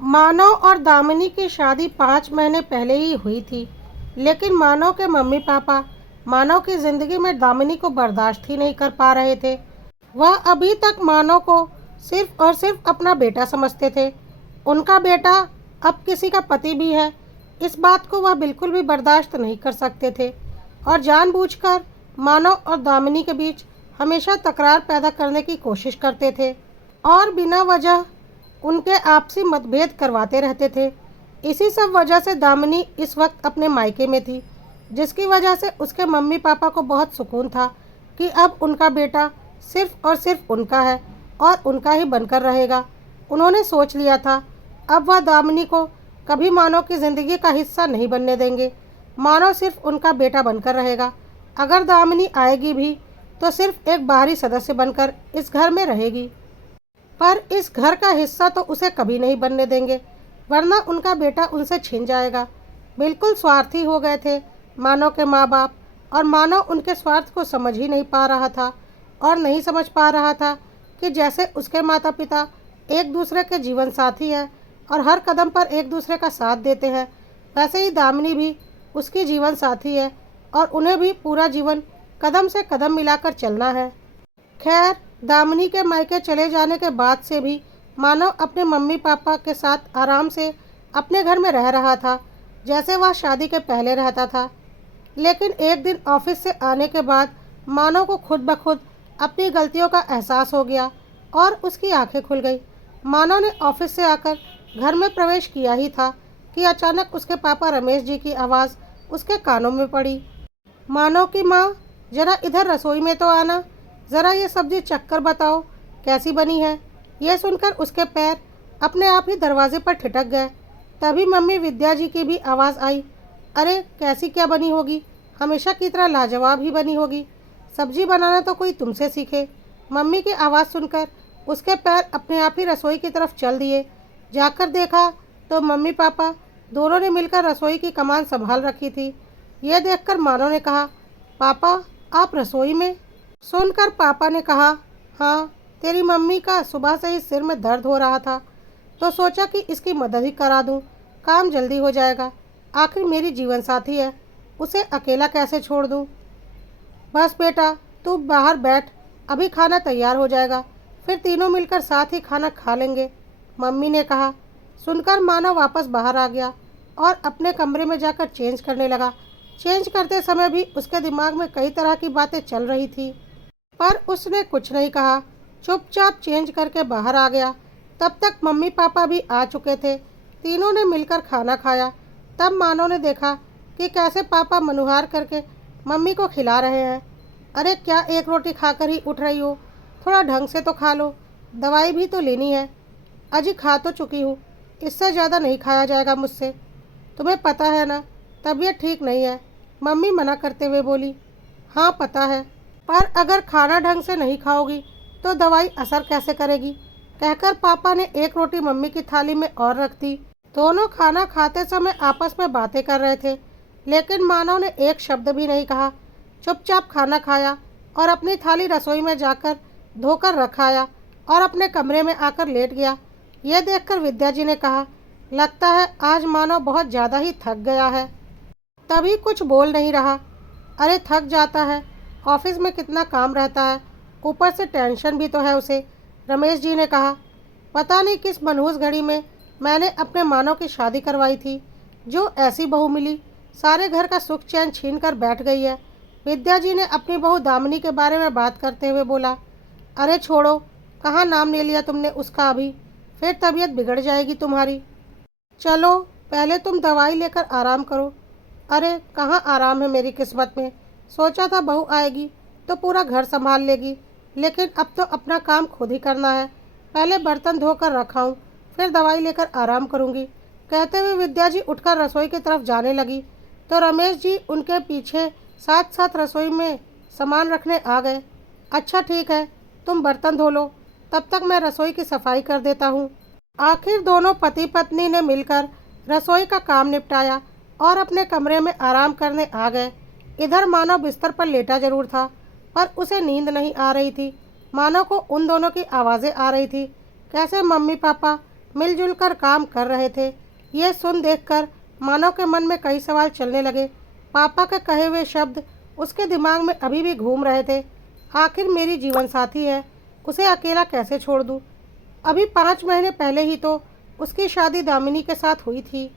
मानव और दामिनी की शादी 5 महीने पहले ही हुई थी, लेकिन मानव के मम्मी पापा मानव की जिंदगी में दामिनी को बर्दाश्त ही नहीं कर पा रहे थे। वह अभी तक मानव को सिर्फ और सिर्फ अपना बेटा समझते थे। उनका बेटा अब किसी का पति भी है, इस बात को वह बिल्कुल भी बर्दाश्त नहीं कर सकते थे और जानबूझकर मानव और दामिनी के बीच हमेशा तकरार पैदा करने की कोशिश करते थे और बिना वजह उनके आपसी मतभेद करवाते रहते थे। इसी सब वजह से दामिनी इस वक्त अपने मायके में थी, जिसकी वजह से उसके मम्मी पापा को बहुत सुकून था कि अब उनका बेटा सिर्फ और सिर्फ उनका है और उनका ही बनकर रहेगा। उन्होंने सोच लिया था अब वह दामिनी को कभी मानव की ज़िंदगी का हिस्सा नहीं बनने देंगे। मानव सिर्फ उनका बेटा बनकर रहेगा। अगर दामिनी आएगी भी तो सिर्फ एक बाहरी सदस्य बनकर इस घर में रहेगी, पर इस घर का हिस्सा तो उसे कभी नहीं बनने देंगे, वरना उनका बेटा उनसे छिन जाएगा। बिल्कुल स्वार्थी हो गए थे मानव के माँ बाप, और मानव उनके स्वार्थ को समझ ही नहीं पा रहा था और नहीं समझ पा रहा था कि जैसे उसके माता पिता एक दूसरे के जीवन साथी हैं और हर कदम पर एक दूसरे का साथ देते हैं, वैसे ही दामिनी भी उसकी जीवन साथी है और उन्हें भी पूरा जीवन कदम से कदम मिलाकर चलना है। खैर, दामिनी के मायके चले जाने के बाद से भी मानव अपने मम्मी पापा के साथ आराम से अपने घर में रह रहा था, जैसे वह शादी के पहले रहता था। लेकिन एक दिन ऑफिस से आने के बाद मानव को खुद ब खुद अपनी गलतियों का एहसास हो गया और उसकी आंखें खुल गई। मानव ने ऑफिस से आकर घर में प्रवेश किया ही था कि अचानक उसके पापा रमेश जी की आवाज़ उसके कानों में पड़ी। मानव की माँ, जरा इधर रसोई में तो आना, ज़रा ये सब्जी चक्कर बताओ कैसी बनी है। यह सुनकर उसके पैर अपने आप ही दरवाजे पर ठिठक गए। तभी मम्मी विद्या जी की भी आवाज़ आई, अरे कैसी क्या बनी होगी, हमेशा की तरह लाजवाब ही बनी होगी। सब्जी बनाना तो कोई तुमसे सीखे। मम्मी की आवाज़ सुनकर उसके पैर अपने आप ही रसोई की तरफ चल दिए। जाकर देखा तो मम्मी पापा दोनों ने मिलकर रसोई की कमान संभाल रखी थी। यह देखकर मानव ने कहा, पापा आप रसोई में? सुनकर पापा ने कहा, हाँ, तेरी मम्मी का सुबह से ही सिर में दर्द हो रहा था तो सोचा कि इसकी मदद ही करा दूँ, काम जल्दी हो जाएगा। आखिर मेरी जीवन साथी है, उसे अकेला कैसे छोड़ दूँ। बस बेटा तू बाहर बैठ, अभी खाना तैयार हो जाएगा, फिर तीनों मिलकर साथ ही खाना खा लेंगे, मम्मी ने कहा। सुनकर मानव वापस बाहर आ गया और अपने कमरे में जाकर चेंज करने लगा। चेंज करते समय भी उसके दिमाग में कई तरह की बातें चल रही थी, पर उसने कुछ नहीं कहा, चुपचाप चेंज करके बाहर आ गया। तब तक मम्मी पापा भी आ चुके थे। तीनों ने मिलकर खाना खाया। तब मानव ने देखा कि कैसे पापा मनुहार करके मम्मी को खिला रहे हैं। अरे क्या एक रोटी खाकर ही उठ रही हो, थोड़ा ढंग से तो खा लो, दवाई भी तो लेनी है। अजी खा तो चुकी हूँ, इससे ज़्यादा नहीं खाया जाएगा मुझसे, तुम्हें पता है ना तबीयत ठीक नहीं है, मम्मी मना करते हुए बोली। हाँ पता है, पर अगर खाना ढंग से नहीं खाओगी तो दवाई असर कैसे करेगी, कहकर पापा ने एक रोटी मम्मी की थाली में और रख दी। दोनों खाना खाते समय आपस में बातें कर रहे थे, लेकिन मानव ने एक शब्द भी नहीं कहा। चुपचाप खाना खाया और अपनी थाली रसोई में जाकर धोकर रखाया और अपने कमरे में आकर लेट गया। यह देखकर विद्या जी ने कहा, लगता है आज मानव बहुत ज़्यादा ही थक गया है, तभी कुछ बोल नहीं रहा। अरे थक जाता है, ऑफिस में कितना काम रहता है, ऊपर से टेंशन भी तो है उसे, रमेश जी ने कहा। पता नहीं किस मनहूस घड़ी में मैंने अपने मानव की शादी करवाई थी, जो ऐसी बहू मिली, सारे घर का सुख चैन छीन कर बैठ गई है। विद्या जी ने अपनी बहू दामिनी के बारे में बात करते हुए बोला, अरे छोड़ो, कहाँ नाम ले लिया तुमने उसका अभी, फिर तबीयत बिगड़ जाएगी तुम्हारी। चलो पहले तुम दवाई लेकर आराम करो। अरे कहाँ आराम है मेरी किस्मत में, सोचा था बहू आएगी तो पूरा घर संभाल लेगी, लेकिन अब तो अपना काम खुद ही करना है। पहले बर्तन धोकर रखाऊं, फिर दवाई लेकर आराम करूंगी। कहते हुए विद्या जी उठकर रसोई की तरफ जाने लगी तो रमेश जी उनके पीछे साथ साथ रसोई में सामान रखने आ गए। अच्छा ठीक है, तुम बर्तन धो लो, तब तक मैं रसोई की सफाई कर देता हूँ। आखिर दोनों पति पत्नी ने मिलकर रसोई का काम निपटाया और अपने कमरे में आराम करने आ गए। इधर मानव बिस्तर पर लेटा जरूर था, पर उसे नींद नहीं आ रही थी। मानव को उन दोनों की आवाज़ें आ रही थी, कैसे मम्मी पापा मिलजुल कर काम कर रहे थे। ये सुन देखकर मानव के मन में कई सवाल चलने लगे। पापा के कहे हुए शब्द उसके दिमाग में अभी भी घूम रहे थे। आखिर मेरी जीवन साथी है, उसे अकेला कैसे छोड़ दूँ? अभी 5 महीने पहले ही तो उसकी शादी दामिनी के साथ हुई थी।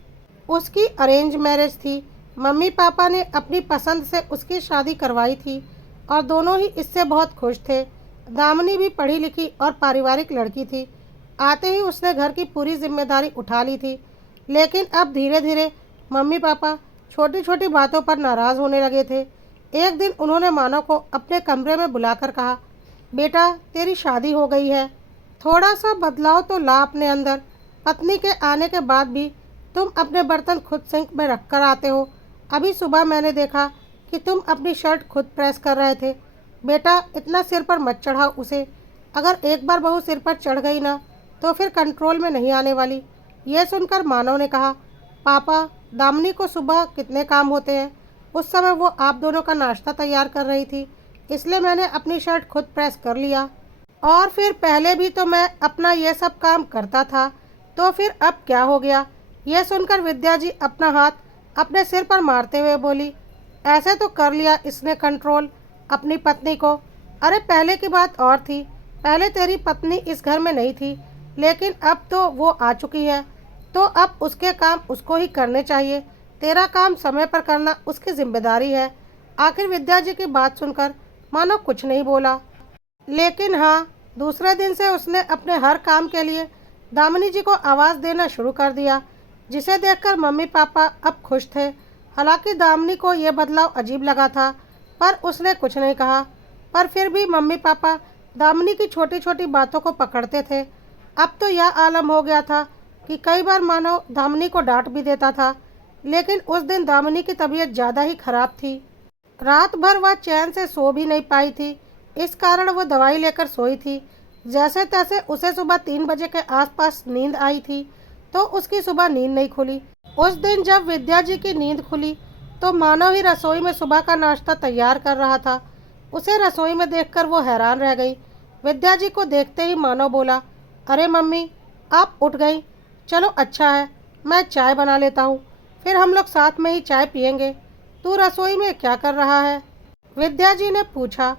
उसकी अरेंज मैरिज थी। मम्मी पापा ने अपनी पसंद से उसकी शादी करवाई थी और दोनों ही इससे बहुत खुश थे। दामिनी भी पढ़ी लिखी और पारिवारिक लड़की थी। आते ही उसने घर की पूरी जिम्मेदारी उठा ली थी। लेकिन अब धीरे धीरे मम्मी पापा छोटी छोटी बातों पर नाराज़ होने लगे थे। एक दिन उन्होंने मानव को अपने कमरे में बुलाकर कहा, बेटा तेरी शादी हो गई है, थोड़ा सा बदलाव तो ला अपने अंदर। पत्नी के आने के बाद भी तुम अपने बर्तन खुद सिंक में रख कर आते हो। अभी सुबह मैंने देखा कि तुम अपनी शर्ट खुद प्रेस कर रहे थे। बेटा इतना सिर पर मत चढ़ाओ उसे। अगर एक बार बहू सिर पर चढ़ गई ना तो फिर कंट्रोल में नहीं आने वाली। यह सुनकर मानव ने कहा, पापा दामिनी को सुबह कितने काम होते हैं। उस समय वो आप दोनों का नाश्ता तैयार कर रही थी, इसलिए मैंने अपनी शर्ट खुद प्रेस कर लिया। और फिर पहले भी तो मैं अपना ये सब काम करता था, तो फिर अब क्या हो गया? यह सुनकर विद्या जी अपना हाथ अपने सिर पर मारते हुए बोली, ऐसे तो कर लिया इसने कंट्रोल अपनी पत्नी को। अरे पहले की बात और थी। पहले तेरी पत्नी इस घर में नहीं थी, लेकिन अब तो वो आ चुकी है, तो अब उसके काम उसको ही करने चाहिए। तेरा काम समय पर करना उसकी जिम्मेदारी है। आखिर विद्या जी की बात सुनकर मानो कुछ नहीं बोला। लेकिन हाँ, दूसरे दिन से उसने अपने हर काम के लिए दामिनी जी को आवाज़ देना शुरू कर दिया, जिसे देखकर मम्मी पापा अब खुश थे। हालांकि दामिनी को यह बदलाव अजीब लगा था, पर उसने कुछ नहीं कहा। पर फिर भी मम्मी पापा दामिनी की छोटी छोटी बातों को पकड़ते थे। अब तो यह आलम हो गया था कि कई बार मानो दामिनी को डांट भी देता था। लेकिन उस दिन दामिनी की तबीयत ज़्यादा ही खराब थी। रात भर वह चैन से सो भी नहीं पाई थी। इस कारण वो दवाई लेकर सोई थी। जैसे तैसे उसे सुबह 3 बजे के आसपास नींद आई थी, तो उसकी सुबह नींद नहीं खुली। उस दिन जब विद्या जी की नींद खुली तो मानव ही रसोई में सुबह का नाश्ता तैयार कर रहा था। उसे रसोई में देखकर वो हैरान रह गई। विद्या जी को देखते ही मानव बोला, अरे मम्मी आप उठ गई, चलो अच्छा है, मैं चाय बना लेता हूँ, फिर हम लोग साथ में ही चाय पियेंगे। तू रसोई में क्या कर रहा है? विद्या जी ने पूछा।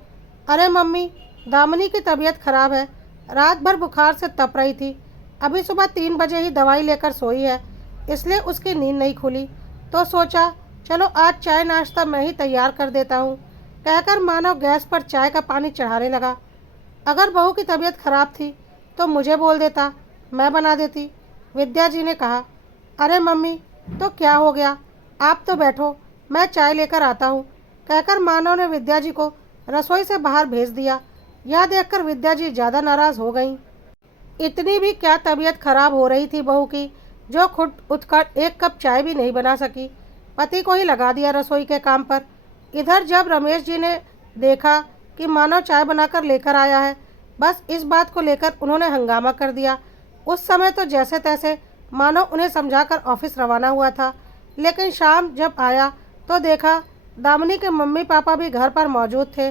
अरे मम्मी दामिनी की तबीयत खराब है, रात भर बुखार से तप रही थी। अभी सुबह 3 बजे ही दवाई लेकर सोई है, इसलिए उसकी नींद नहीं खुली, तो सोचा चलो आज चाय नाश्ता मैं ही तैयार कर देता हूँ। कहकर मानव गैस पर चाय का पानी चढ़ाने लगा। अगर बहू की तबीयत खराब थी तो मुझे बोल देता, मैं बना देती। विद्या जी ने कहा। अरे मम्मी तो क्या हो गया, आप तो बैठो, मैं चाय लेकर आता हूँ। कहकर मानव ने विद्या जी को रसोई से बाहर भेज दिया। यह देखकर विद्या जी ज़्यादा नाराज़ हो गईं। इतनी भी क्या तबीयत खराब हो रही थी बहू की, जो खुद उठकर एक कप चाय भी नहीं बना सकी। पति को ही लगा दिया रसोई के काम पर। इधर जब रमेश जी ने देखा कि मानव चाय बनाकर लेकर आया है, बस इस बात को लेकर उन्होंने हंगामा कर दिया। उस समय तो जैसे तैसे मानव उन्हें समझाकर ऑफिस रवाना हुआ था। लेकिन शाम जब आया तो देखा दामिनी के मम्मी पापा भी घर पर मौजूद थे।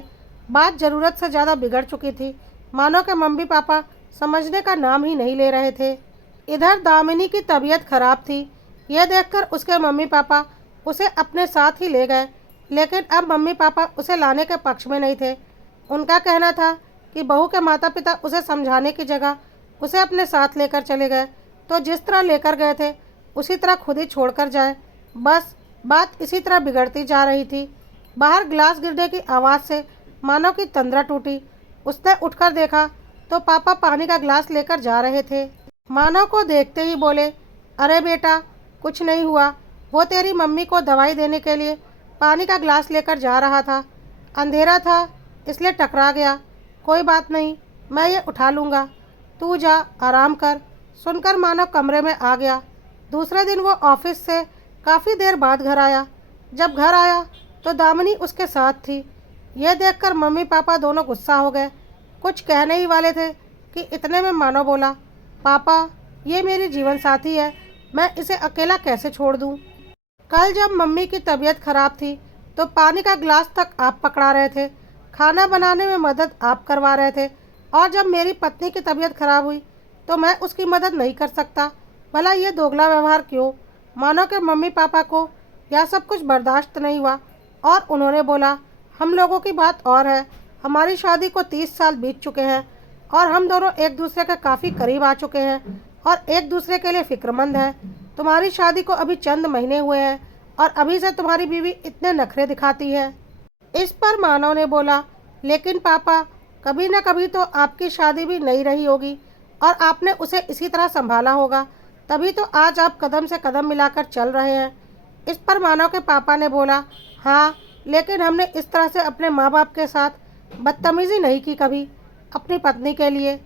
बात ज़रूरत से ज़्यादा बिगड़ चुकी थी। मानव के मम्मी पापा समझने का नाम ही नहीं ले रहे थे। इधर दामिनी की तबीयत खराब थी। यह देखकर उसके मम्मी पापा उसे अपने साथ ही ले गए। लेकिन अब मम्मी पापा उसे लाने के पक्ष में नहीं थे। उनका कहना था कि बहू के माता पिता उसे समझाने की जगह उसे अपने साथ लेकर चले गए, तो जिस तरह लेकर गए थे उसी तरह खुद ही छोड़कर जाए। बस बात इसी तरह बिगड़ती जा रही थी। बाहर ग्लास गिरने की आवाज़ से मानव की तंद्रा टूटी। उसने उठकर देखा तो पापा पानी का ग्लास लेकर जा रहे थे। मानव को देखते ही बोले, अरे बेटा कुछ नहीं हुआ, वो तेरी मम्मी को दवाई देने के लिए पानी का ग्लास लेकर जा रहा था, अंधेरा था इसलिए टकरा गया। कोई बात नहीं, मैं ये उठा लूँगा, तू जा आराम कर। सुनकर मानव कमरे में आ गया। दूसरे दिन वो ऑफिस से काफ़ी देर बाद घर आया। जब घर आया तो दामिनी उसके साथ थी। यह देखकर मम्मी पापा दोनों गुस्सा हो गए। कुछ कहने ही वाले थे कि इतने में मानव बोला, पापा ये मेरी जीवन साथी है, मैं इसे अकेला कैसे छोड़ दूँ? कल जब मम्मी की तबीयत खराब थी तो पानी का ग्लास तक आप पकड़ा रहे थे, खाना बनाने में मदद आप करवा रहे थे, और जब मेरी पत्नी की तबीयत खराब हुई तो मैं उसकी मदद नहीं कर सकता। भला ये दोगला व्यवहार क्यों? मानो कि मम्मी पापा को यह सब कुछ बर्दाश्त नहीं हुआ और उन्होंने बोला, हम लोगों की बात और है। हमारी शादी को 30 साल बीत चुके हैं और हम दोनों एक दूसरे के काफ़ी करीब आ चुके हैं और एक दूसरे के लिए फिक्रमंद हैं। तुम्हारी शादी को अभी चंद महीने हुए हैं और अभी से तुम्हारी बीवी इतने नखरे दिखाती है। इस पर मानव ने बोला, लेकिन पापा, कभी न कभी तो आपकी शादी भी नहीं रही होगी और आपने उसे इसी तरह संभाला होगा, तभी तो आज आप कदम से कदम मिलाकर चल रहे हैं। इस पर मानव के पापा ने बोला, हाँ, लेकिन हमने इस तरह से अपने माँ बाप के साथ बदतमीज़ी नहीं की कभी अपनी पत्नी के लिए।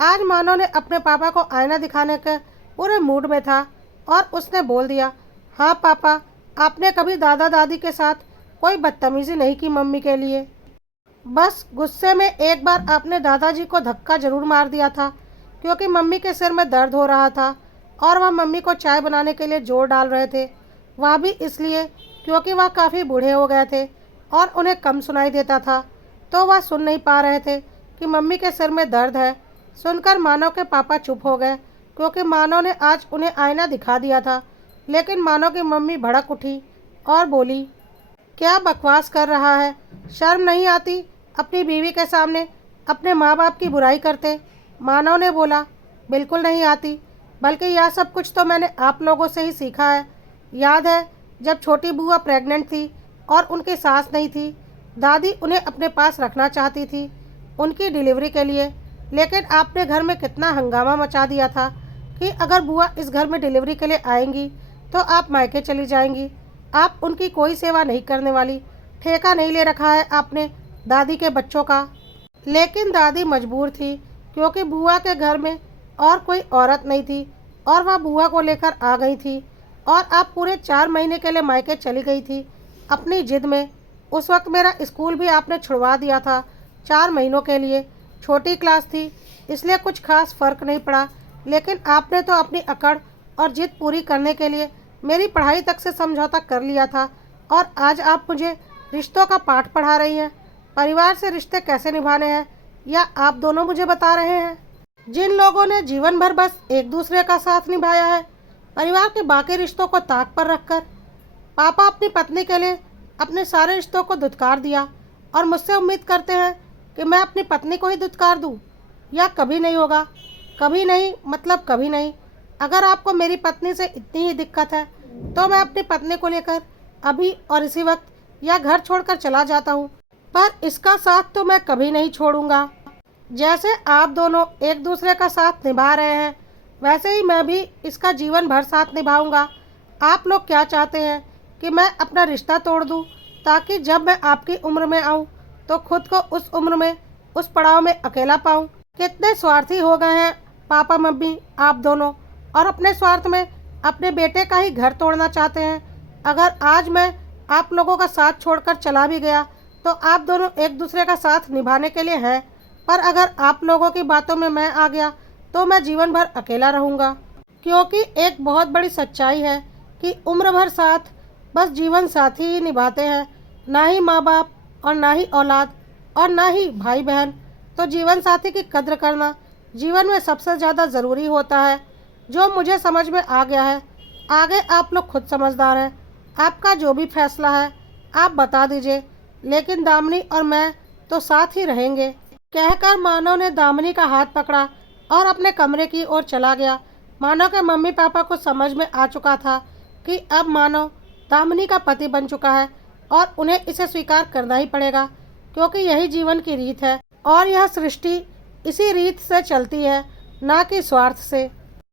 आज मानव ने अपने पापा को आईना दिखाने के पूरे मूड में था और उसने बोल दिया, हाँ पापा, आपने कभी दादा दादी के साथ कोई बदतमीज़ी नहीं की मम्मी के लिए। बस गुस्से में एक बार आपने दादाजी को धक्का जरूर मार दिया था क्योंकि मम्मी के सिर में दर्द हो रहा था और वह मम्मी को चाय बनाने के लिए जोर डाल रहे थे। वह भी इसलिए क्योंकि वह काफ़ी बूढ़े हो गए थे और उन्हें कम सुनाई देता था, तो वह सुन नहीं पा रहे थे कि मम्मी के सिर में दर्द है। सुनकर मानव के पापा चुप हो गए क्योंकि मानव ने आज उन्हें आईना दिखा दिया था। लेकिन मानव की मम्मी भड़क उठी और बोली, क्या बकवास कर रहा है? शर्म नहीं आती अपनी बीवी के सामने अपने माँ बाप की बुराई करते? मानव ने बोला, बिल्कुल नहीं आती, बल्कि यह सब कुछ तो मैंने आप लोगों से ही सीखा है। याद है जब छोटी बुआ प्रेग्नेंट थी और उनकी सास नहीं थी, दादी उन्हें अपने पास रखना चाहती थी उनकी डिलीवरी के लिए, लेकिन आपने घर में कितना हंगामा मचा दिया था कि अगर बुआ इस घर में डिलीवरी के लिए आएंगी तो आप मायके चली जाएंगी, आप उनकी कोई सेवा नहीं करने वाली। ठेका नहीं ले रखा है आपने दादी के बच्चों का। लेकिन दादी मजबूर थी क्योंकि बुआ के घर में और कोई औरत नहीं थी और वह बुआ को लेकर आ गई थी और आप पूरे 4 महीने के लिए मायके चली गई थी अपनी जिद में। उस वक्त मेरा स्कूल भी आपने छुड़वा दिया था 4 महीनों के लिए। छोटी क्लास थी इसलिए कुछ खास फर्क नहीं पड़ा, लेकिन आपने तो अपनी अकड़ और जिद पूरी करने के लिए मेरी पढ़ाई तक से समझौता कर लिया था और आज आप मुझे रिश्तों का पाठ पढ़ा रही हैं। परिवार से रिश्ते कैसे निभाने हैं या आप दोनों मुझे बता रहे हैं? जिन लोगों ने जीवन भर बस एक दूसरे का साथ निभाया है, परिवार के बाकी रिश्तों को ताक पर रखकर। पापा अपनी पत्नी के लिए अपने सारे रिश्तों को धुतकार दिया और मुझसे उम्मीद करते हैं कि मैं अपनी पत्नी को ही धुतकार दूं। यह कभी नहीं होगा। कभी नहीं मतलब कभी नहीं। अगर आपको मेरी पत्नी से इतनी ही दिक्कत है तो मैं अपनी पत्नी को लेकर अभी और इसी वक्त यह घर छोड़कर चला जाता हूँ, पर इसका साथ तो मैं कभी नहीं छोड़ूंगा। जैसे आप दोनों एक दूसरे का साथ निभा रहे हैं, वैसे ही मैं भी इसका जीवन भर साथ निभाऊंगा। आप लोग क्या चाहते हैं कि मैं अपना रिश्ता तोड़ दूं ताकि जब मैं आपकी उम्र में आऊं तो खुद को उस उम्र में उस पड़ाव में अकेला पाऊं? कितने स्वार्थी हो गए हैं पापा मम्मी आप दोनों, और अपने स्वार्थ में अपने बेटे का ही घर तोड़ना चाहते हैं। अगर आज मैं आप लोगों का साथ छोड़कर चला भी गया तो आप दोनों एक दूसरे का साथ निभाने के लिए हैं, पर अगर आप लोगों की बातों में मैं आ गया तो मैं जीवन भर अकेला रहूँगा। क्योंकि एक बहुत बड़ी सच्चाई है कि उम्र भर साथ बस जीवन साथी ही निभाते हैं, ना ही माँ बाप और ना ही औलाद और ना ही भाई बहन। तो जीवन साथी की कद्र करना जीवन में सबसे ज़्यादा ज़रूरी होता है, जो मुझे समझ में आ गया है। आगे आप लोग खुद समझदार हैं, आपका जो भी फैसला है आप बता दीजिए, लेकिन दामिनी और मैं तो साथ ही रहेंगे। कहकर मानव ने दामिनी का हाथ पकड़ा और अपने कमरे की ओर चला गया। मानव के मम्मी पापा को समझ में आ चुका था कि अब मानव दामिनी का पति बन चुका है और उन्हें इसे स्वीकार करना ही पड़ेगा, क्योंकि यही जीवन की रीत है और यह सृष्टि इसी रीत से चलती है, ना कि स्वार्थ से।